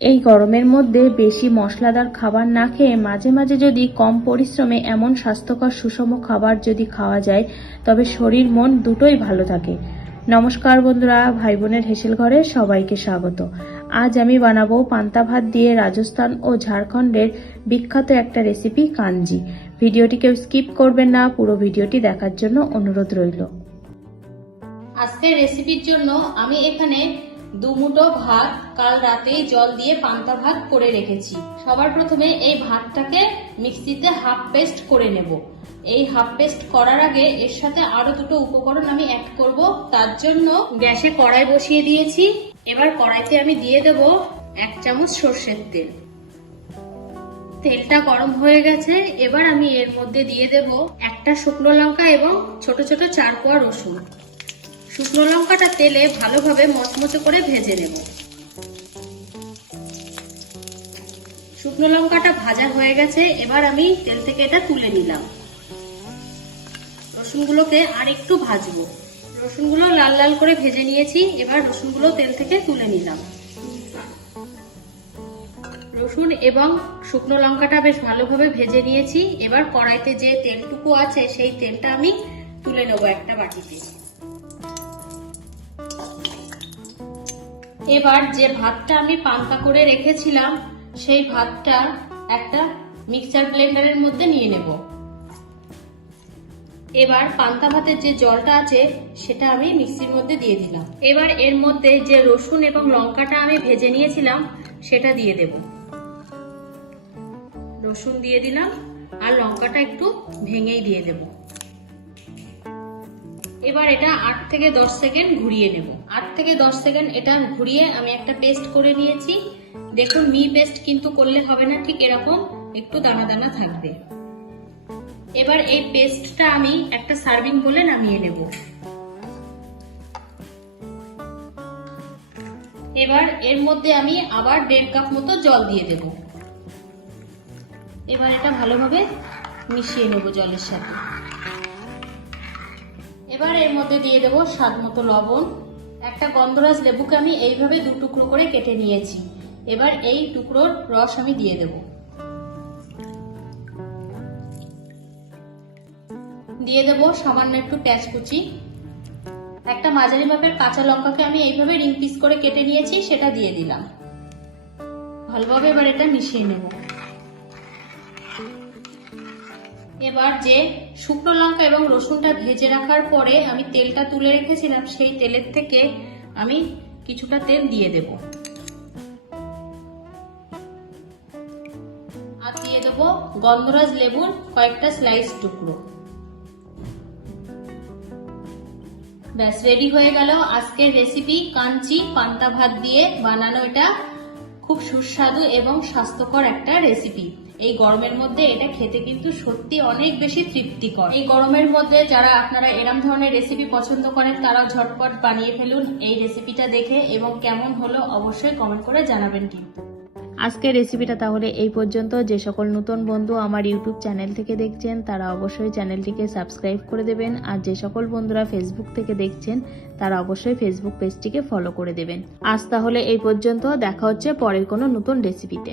এই গরমের মধ্যে বেশি মশলাদার খাবার না খেয়ে মাঝে মাঝে যদি কম পরিশ্রমে এমন স্বাস্থ্যকর সুষম খাবার যদি খাওয়া যায় তবে শরীর মন দুটোই ভালো থাকে। নমস্কার বন্ধুরা, ভাই বোনের হেসেল ঘরে সবাইকে স্বাগত। আজ আমি বানাবো পান্তা ভাত দিয়ে রাজস্থান ও ঝাড়খণ্ডের বিখ্যাত একটা রেসিপি কাঞ্জি। ভিডিওটি কেউ স্কিপ করবেন না, পুরো ভিডিওটি দেখার জন্য অনুরোধ রইল। আজকের রেসিপির জন্য আমি এখানে 2 মুঠো ভাত কাল রাতেই জল দিয়ে পান্তা ভাত করে রেখেছি। সবার প্রথমে এই ভাতটাকে মিক্সিতে হাফ পেস্ট করে নেব। এই হাফ পেস্ট করার আগে এর সাথে আরো দুটো উপকরণ আমি অ্যাড করব। তার জন্য গ্যাসে কড়াই বসিয়ে দিয়েছি। এবার কড়াইতে আমি দিয়ে দেব 1 চামচ সরষের তেল। তেলটা গরম হয়ে গেছে। এবার আমি এর মধ্যে দিয়ে দেব একটা শুকনো লঙ্কা এবং ছোট ছোট 4 কোয়া রসুন। শুকনো লঙ্কাটা তেলে ভালোভাবে মচমচে করে ভেজে নেব। শুকনো লঙ্কাটা ভাজা হয়ে গেছে। এবার আমি তেল থেকে এটা তুলে নিলাম। রসুনগুলোকে আর একটু ভাজবো। রসুনগুলো লাল লাল করে ভেজে নিয়েছি। এবার রসুনগুলো তেল থেকে তুলে নিলাম। রসুন এবং শুকনো লঙ্কাটা বেশ ভালোভাবে ভেজে নিয়েছি। এবার কড়াইতে যে তেলটুকু আছে সেই তেলটা আমি তুলে নেব একটা বাটিতে। এবার যে ভাতটা আমি পান্তা করে রেখেছিলাম সেই ভাতটা একটা মিক্সার ব্লেন্ডারের মধ্যে নিয়ে নেব। এবার পান্তা ভাতের যে জলটা আছে সেটা আমি মিক্সির মধ্যে দিয়ে দিলাম। এবার এর মধ্যে যে রসুন এবং লঙ্কাটা আমি ভেজে নিয়েছিলাম সেটা দিয়ে দেব। রসুন দিয়ে দিলাম আর লঙ্কাটা একটু ভেঙেই দিয়ে দেব। এবার এটা 8 থেকে 10 সেকেন্ড ঘুরিয়ে নেব। 8 থেকে 10 সেকেন্ড এটা ঘুরিয়ে আমি একটা পেস্ট করে নিয়েছি। দেখুন, মিহি পেস্ট কিন্তু করলে হবে না, ঠিক এরকম একটু দানা দানা থাকবে। এবার এই পেস্টটা আমি একটা সার্ভিং বলে নামিয়ে নেব। এবার এর মধ্যে আমি আবার 1.5 কাপ মতো জল দিয়ে দেব। এবার এটা ভালোভাবে মিশিয়ে নেব জলের সাথে। এবার এর মধ্যে দিয়ে দেব স্বাদ মতো লবণ। একটা গন্ধরাজ লেবুকে আমি এইভাবে 2 টুকরো করে কেটে নিয়েছি। এবার এই টুকরোর রস আমি দিয়ে দেব। দিয়ে দেব সামান্য একটু পেঁয়াজ কুচি। একটা মাঝারি মাপের কাঁচা লঙ্কাকে আমি এইভাবে রিং পিস করে কেটে নিয়েছি, সেটা দিয়ে দিলাম। ভালোভাবে এবার এটা মিশিয়ে নেব। এবার যে শুকনো লঙ্কা এবং রসুনটা ভেজে রাখার পরে আমি তেলটা তুলে রেখেছিলাম সেই তেলের থেকে আমি কিছুটা তেল দিয়ে দেব। আর দিয়ে দেব গন্ধরাজ লেবুর কয়েকটা স্লাইস টুকরো। ব্যাস রেডি হয়ে গেল আজকের রেসিপি কাঞ্চি পান্তা ভাত দিয়ে বানানো। এটা খুব সুস্বাদু এবং স্বাস্থ্যকর একটা রেসিপি। এই গরমের মধ্যে এটা খেতে কিন্তু সত্যি অনেক বেশি তৃপ্তিকর। এই গরমের মধ্যে যারা আপনারা এরম ধরনের রেসিপি পছন্দ করেন তারা ঝটপট বানিয়ে ফেলুন এই রেসিপিটা দেখে, এবং কেমন হলো অবশ্যই কমেন্ট করে জানাবেন। কিন্তু আজকের রেসিপিটা তাহলে এই পর্যন্ত। যে সকল নতুন বন্ধু আমার ইউটিউব চ্যানেল থেকে দেখছেন তারা অবশ্যই চ্যানেলটিকে সাবস্ক্রাইব করে দেবেন, আর যে সকল বন্ধুরা ফেসবুক থেকে দেখছেন তারা অবশ্যই ফেসবুক পেজটিকে ফলো করে দেবেন। আজ তাহলে এই পর্যন্ত, দেখা হচ্ছে পরের কোনো নতুন রেসিপিতে।